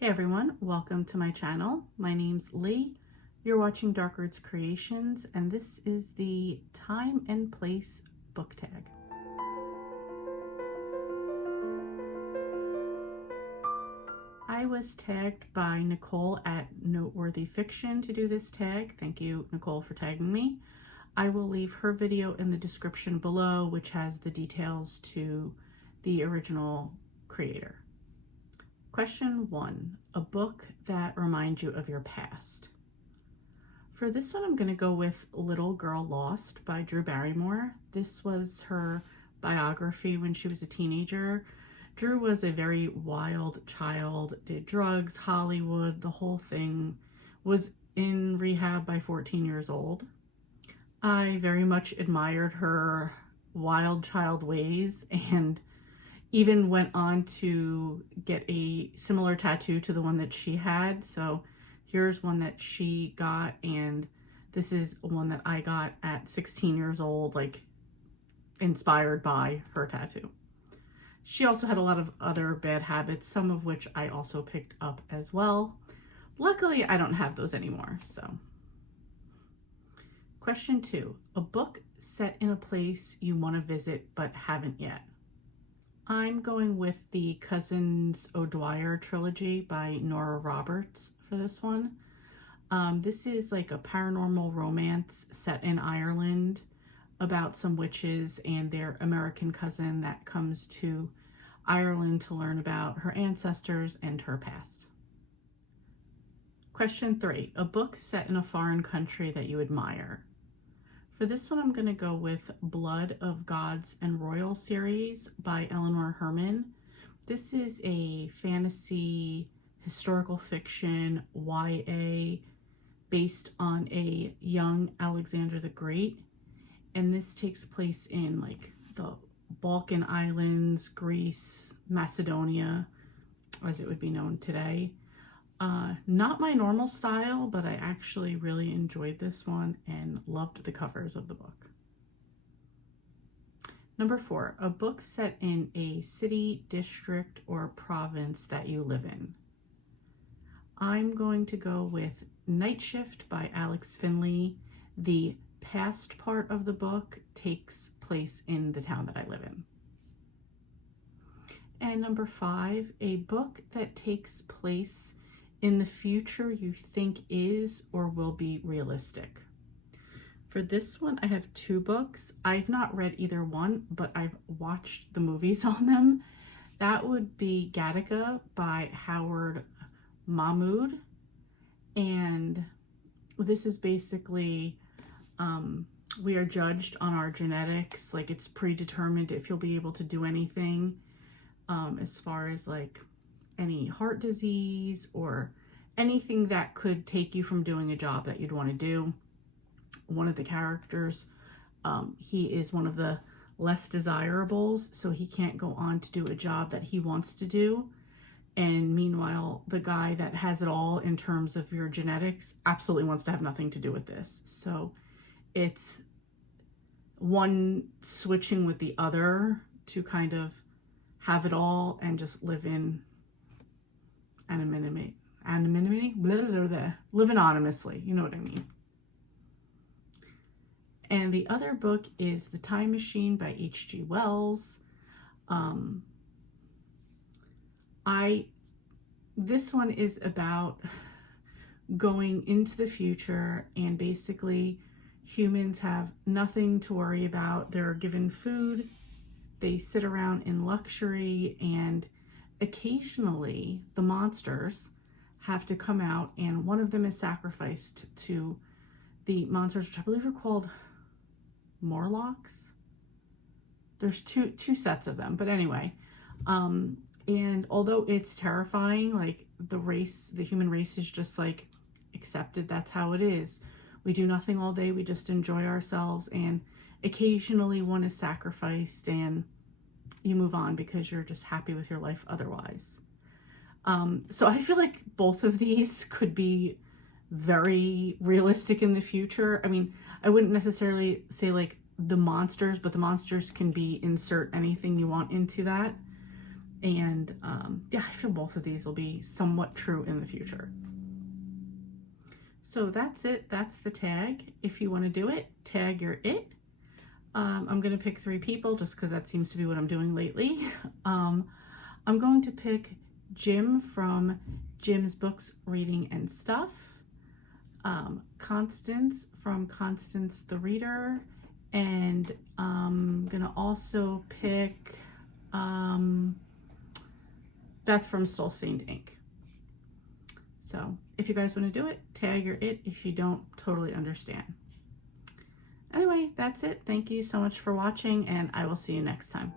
Hey everyone, welcome to my channel. My name's Lee. You're watching Dark Roots Creations, and this is the Time and Place book tag. I was tagged by Nicole at Noteworthy Fiction to do this tag. Thank you, Nicole, for tagging me. I will leave her video in the description below, which has the details to the original creator. Question 1, a book that reminds you of your past. For this one, I'm going to go with Little Girl Lost by Drew Barrymore. This was her biography when she was a teenager. Drew was a very wild child, did drugs, Hollywood, the whole thing, was in rehab by 14 years old. I very much admired her wild child ways and even went on to get a similar tattoo to the one that she had. So here's one that she got, and this is one that I got at 16 years old, like inspired by her tattoo. She also had a lot of other bad habits, some of which I also picked up as well. Luckily, I don't have those anymore, so. Question 2, a book set in a place you want to visit but haven't yet. I'm going with the Cousins O'Dwyer trilogy by Nora Roberts for this one. This is like a paranormal romance set in Ireland about some witches and their American cousin that comes to Ireland to learn about her ancestors and her past. Question 3, a book set in a foreign country that you admire. For this one, I'm going to go with Blood of Gods and Royal series by Eleanor Herman. This is a fantasy, historical fiction, YA, based on a young Alexander the Great. And this takes place in like the Balkan Islands, Greece, Macedonia, as it would be known today. Not my normal style, but I actually really enjoyed this one and loved the covers of the book. Number 4, a book set in a city, district, or province that you live in. I'm going to go with Night Shift by Alex Finley. The past part of the book takes place in the town that I live in. And number 5, a book that takes place in the future you think is or will be realistic. For this one, I have 2 books. I've not read either one, but I've watched the movies on them. That would be Gattaca by Howard Mahmoud. And this is basically, we are judged on our genetics. Like, it's predetermined if you'll be able to do anything, as far as like any heart disease or anything that could take you from doing a job that you'd want to do. One of the characters, he is one of the less desirables, so he can't go on to do a job that he wants to do. And meanwhile, the guy that has it all in terms of your genetics absolutely wants to have nothing to do with this. So it's one switching with the other to kind of have it all and just live in anonymity, live anonymously, you know what I mean. And the other book is The Time Machine by H.G. Wells. This one is about going into the future, and basically humans have nothing to worry about. They're given food, they sit around in luxury, and occasionally the monsters have to come out, and one of them is sacrificed to the monsters, which I believe are called Morlocks. There's two sets of them, but anyway, and although it's terrifying, like the human race is just like accepted, that's how it is. We do nothing all day, we just enjoy ourselves, and occasionally one is sacrificed and you move on because you're just happy with your life otherwise. So I feel like both of these could be very realistic in the future. I mean, I wouldn't necessarily say like the monsters, but the monsters can be insert anything you want into that. And yeah, I feel both of these will be somewhat true in the future. So that's it. That's the tag. If you want to do it, tag your it. I'm going to pick 3 people just because that seems to be what I'm doing lately. I'm going to pick Jim from Jim's Books, Reading and Stuff, Constance from Constance the Reader, and I'm going to also pick Beth from Soul Stained Ink. So if you guys want to do it, tag your it. If you don't, totally understand. Anyway, that's it. Thank you so much for watching, and I will see you next time.